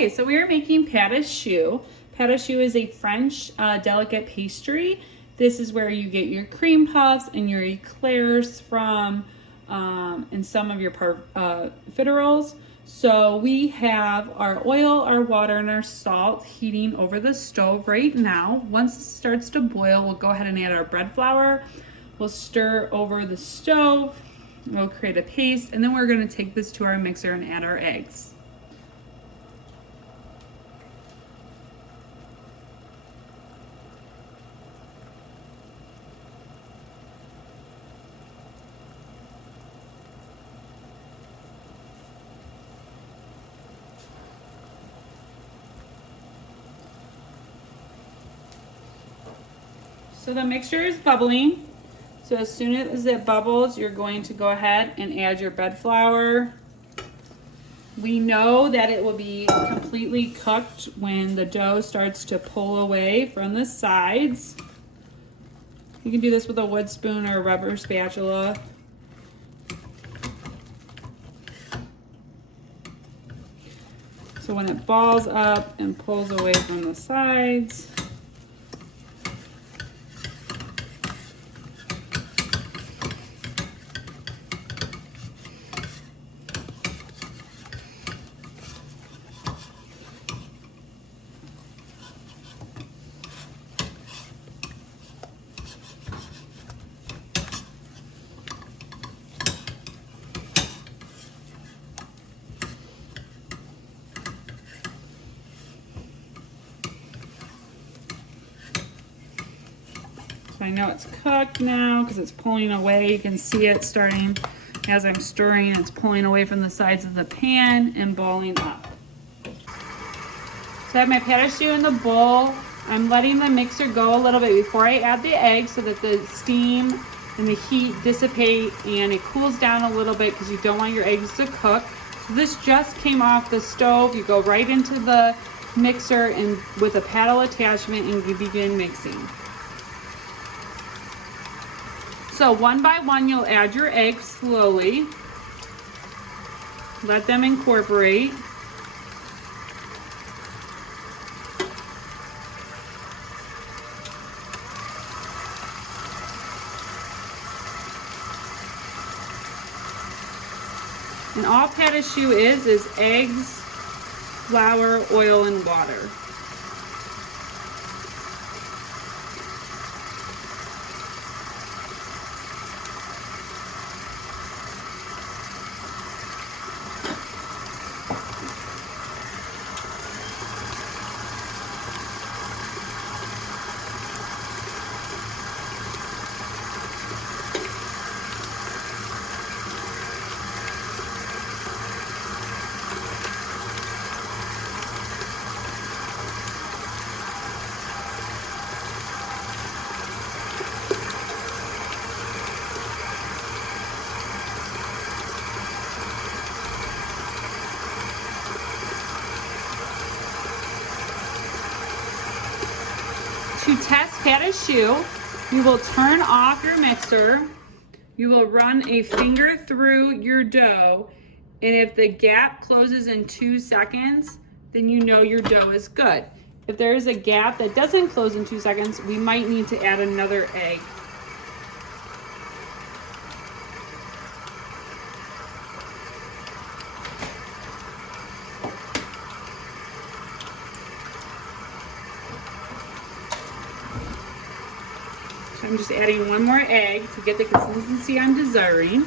Okay, so we are making pâte à choux. Pâte à choux is a French delicate pastry. This is where you get your cream puffs and your eclairs from, and some of your profiteroles. So we have our oil, our water, and our salt heating over the stove right now. Once it starts to boil, we'll go ahead and add our bread flour. We'll stir over the stove. We'll create a paste, and then we're going to take this to our mixer and add our eggs. So the mixture is bubbling. So as soon as it bubbles, you're going to go ahead and add your bread flour. We know that it will be completely cooked when the dough starts to pull away from the sides. You can do this with a wood spoon or a rubber spatula. So when it balls up and pulls away from the sides, I know it's cooked now because it's pulling away. You can see it starting as I'm stirring. It's pulling away from the sides of the pan and balling up. So I have my pâte à choux in the bowl. I'm letting the mixer go a little bit before I add the eggs so that the steam and the heat dissipate and it cools down a little bit because you don't want your eggs to cook. So this just came off the stove. You go right into the mixer and with a paddle attachment and you begin mixing. So one by one, you'll add your eggs slowly. Let them incorporate. And all pâte à choux is eggs, flour, oil, and water. To test pâte à choux, you will turn off your mixer. You will run a finger through your dough, and if the gap closes in 2 seconds, then you know your dough is good. If there is a gap that doesn't close in 2 seconds, we might need to add another egg. So I'm just adding one more egg to get the consistency I'm desiring.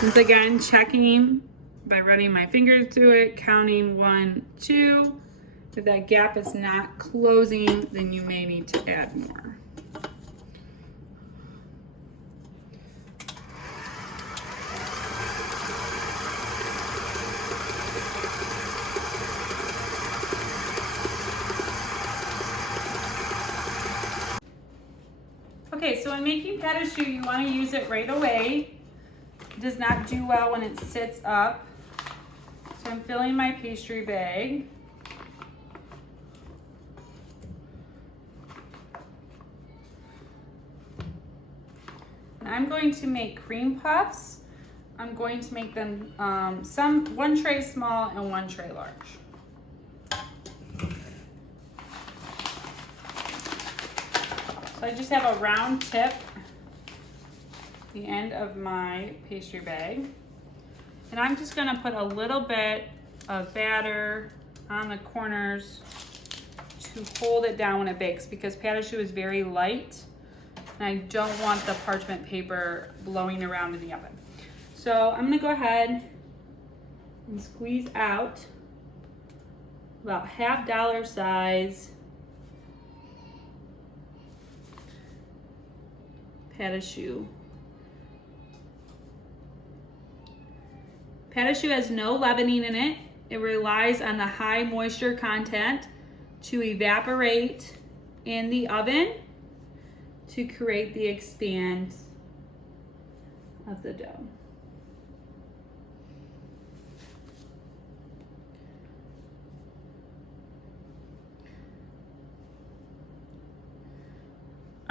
Once again, checking by running my fingers through it, counting 1, 2. If that gap is not closing, then you may need to add more. Okay, so in making pâte à choux, you want to use it right away. It does not do well when it sits up. So I'm filling my pastry bag. And I'm going to make cream puffs. I'm going to make them one tray small and one tray large. So I just have a round tip at the end of my pastry bag. And I'm just gonna put a little bit of batter on the corners to hold it down when it bakes, because pate choux is very light and I don't want the parchment paper blowing around in the oven. So I'm gonna go ahead and squeeze out about $1/2 size pate choux. Pate choux has no leavening in it. It relies on the high moisture content to evaporate in the oven to create the expanse of the dough.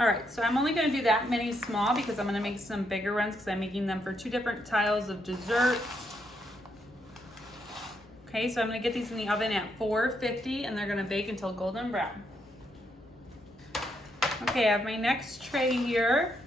All right, so I'm only gonna do that many small because I'm gonna make some bigger ones because I'm making them for 2 different styles of dessert. Okay, so I'm gonna get these in the oven at 450 and they're gonna bake until golden brown. Okay, I have my next tray here.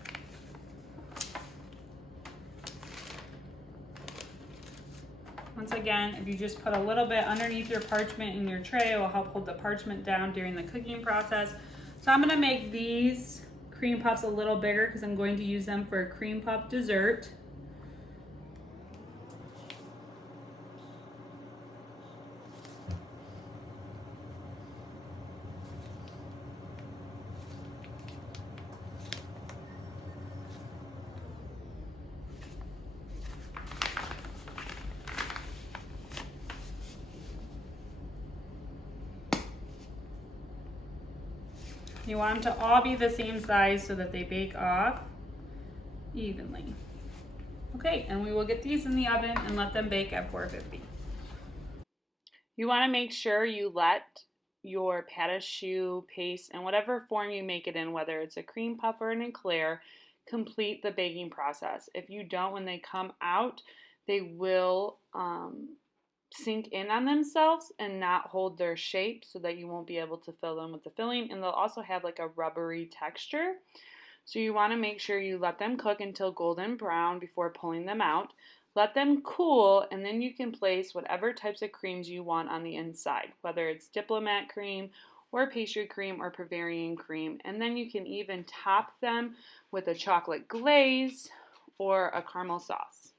Once again, if you just put a little bit underneath your parchment in your tray, it will help hold the parchment down during the cooking process. So I'm gonna make these cream puffs a little bigger because I'm going to use them for a cream puff dessert. You want them to all be the same size so that they bake off evenly. Okay, and we will get these in the oven and let them bake at 450. You want to make sure you let your pate choux paste in whatever form you make it in, whether it's a cream puff or an eclair, complete the baking process. If you don't, when they come out, they will sink in on themselves and not hold their shape, so that you won't be able to fill them with the filling, and they'll also have like a rubbery texture. So you want to make sure you let them cook until golden brown before pulling them out. Let them cool, and then you can place whatever types of creams you want on the inside, whether it's diplomat cream or pastry cream or Bavarian cream. And then you can even top them with a chocolate glaze or a caramel sauce.